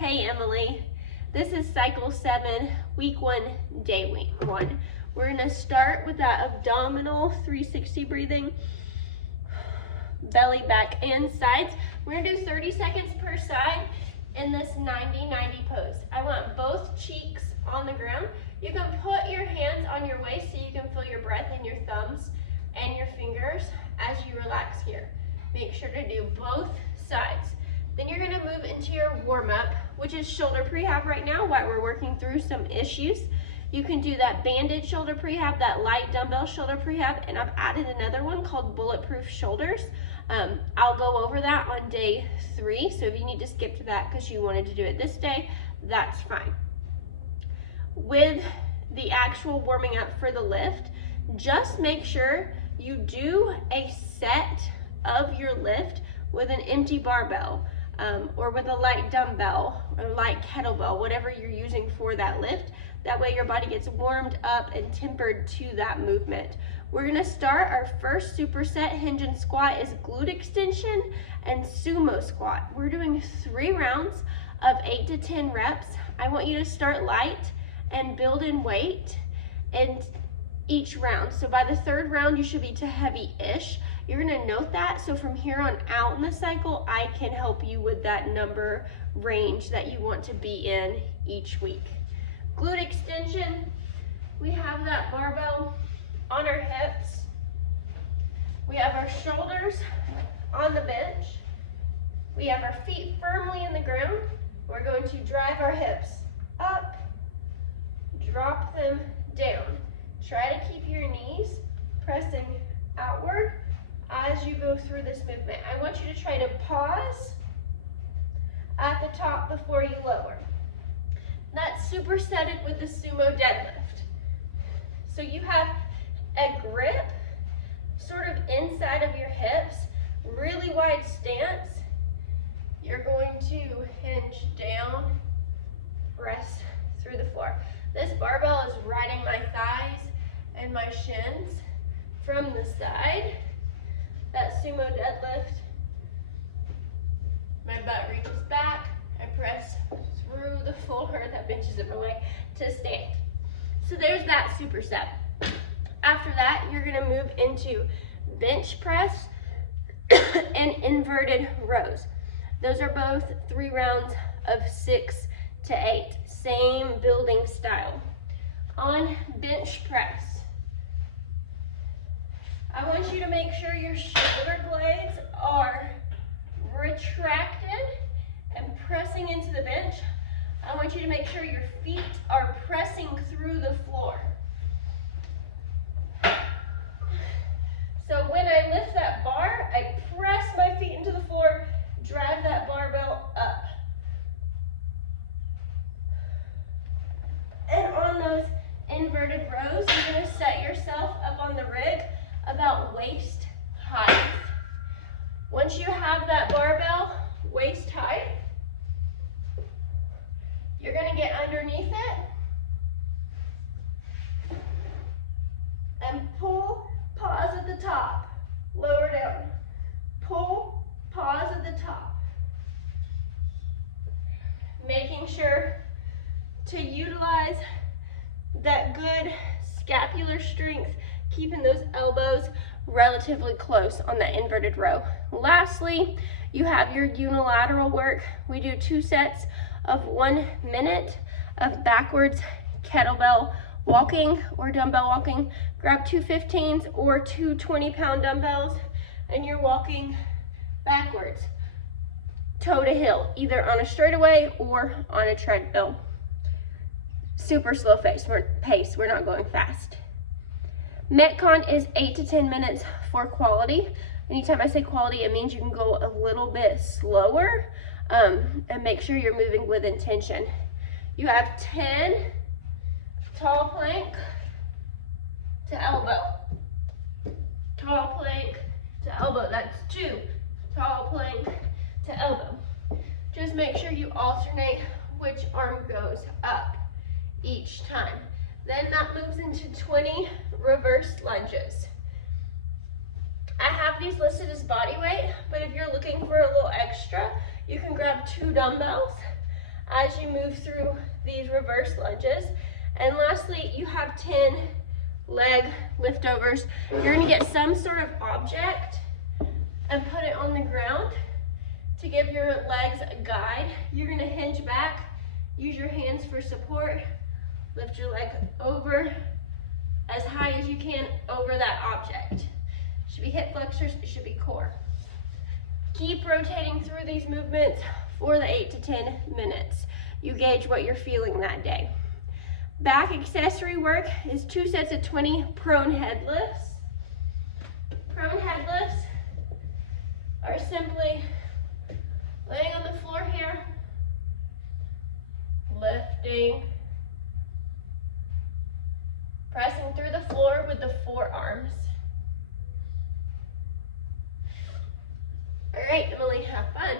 Hey Emily, this is cycle 7, week 1, day 1. We're gonna start with that abdominal 360 breathing, belly, back, and sides. We're gonna do 30 seconds per side in this 90-90 pose. I want both cheeks on the ground. You can put your hands on your waist so you can feel your breath in your thumbs and your fingers as you relax here. Make sure to do both sides. Then you're gonna move into your warm-up, which is shoulder prehab right now while we're working through some issues. You can do that banded shoulder prehab, that light dumbbell shoulder prehab, and I've added another one called bulletproof shoulders. I'll go over that on day 3, so if you need to skip to that because you wanted to do it this day, that's fine. With the actual warming up for the lift, just make sure you do a set of your lift with an empty barbell. Or with a light dumbbell or light kettlebell, whatever you're using for that lift. That way your body gets warmed up and tempered to that movement. We're gonna start our first superset hinge and squat is glute extension and sumo squat. We're doing 3 rounds of 8 to 10 reps. I want you to start light and build in weight in each round. So by the 3rd round, you should be to heavy-ish. You're gonna note that, so from here on out in the cycle, I can help you with that number range that you want to be in each week. Glute extension, we have that barbell on our hips. We have our shoulders on the bench. We have our feet firmly in the ground. We're going to drive our hips up, drop them down. Try to keep your knees pressing outward as you go through this movement. I want you to try to pause at the top before you lower. That's supersetted with the sumo deadlift. So you have a grip sort of inside of your hips, really wide stance. You're going to hinge down, press through the floor. This barbell is riding my thighs and my shins from the side. That sumo deadlift, my butt reaches back, I press through the floor, that bench is in my way, to stand. So there's that superset. After that, you're gonna move into bench press and inverted rows. Those are both 3 rounds of 6 to 8, same building style. On bench press, I want you to make sure your shoulder blades are retracted and pressing into the bench. I want you to make sure your feet are pressing through the floor. So when I lift that bar, I press my feet into the floor, drive that barbell up. And on those inverted rows, you're gonna set yourself up on the rig about waist height. Once you have that barbell waist height, you're gonna get underneath it and pull, pause at the top, lower down. Pull, pause at the top. Making sure to utilize that good scapular strength, keeping those elbows relatively close on that inverted row. Lastly, you have your unilateral work. We do 2 sets of 1 minute of backwards kettlebell walking or dumbbell walking. Grab 2 15s or 2 20-pound dumbbells and you're walking backwards, toe to heel, either on a straightaway or on a treadmill. Super slow pace, we're not going fast. Metcon is 8 to 10 minutes for quality. Anytime I say quality, it means you can go a little bit slower and make sure you're moving with intention. You have 10 tall plank to elbow. Tall plank to elbow, that's 2. Tall plank to elbow. Just make sure you alternate which arm goes up each time. Then that moves into 20 reverse lunges. I have these listed as body weight, but if you're looking for a little extra, you can grab 2 dumbbells as you move through these reverse lunges. And lastly, you have 10 leg liftovers. You're gonna get some sort of object and put it on the ground to give your legs a guide. You're gonna hinge back, use your hands for support, lift your leg over as high as you can over that object. It should be hip flexors, it should be core. Keep rotating through these movements for the 8 to 10 minutes. You gauge what you're feeling that day. Back accessory work is 2 sets of 20 prone head lifts. Prone head lifts are simply laying on the floor here, lifting, pressing through the floor with the forearms. All right, Emily, have fun.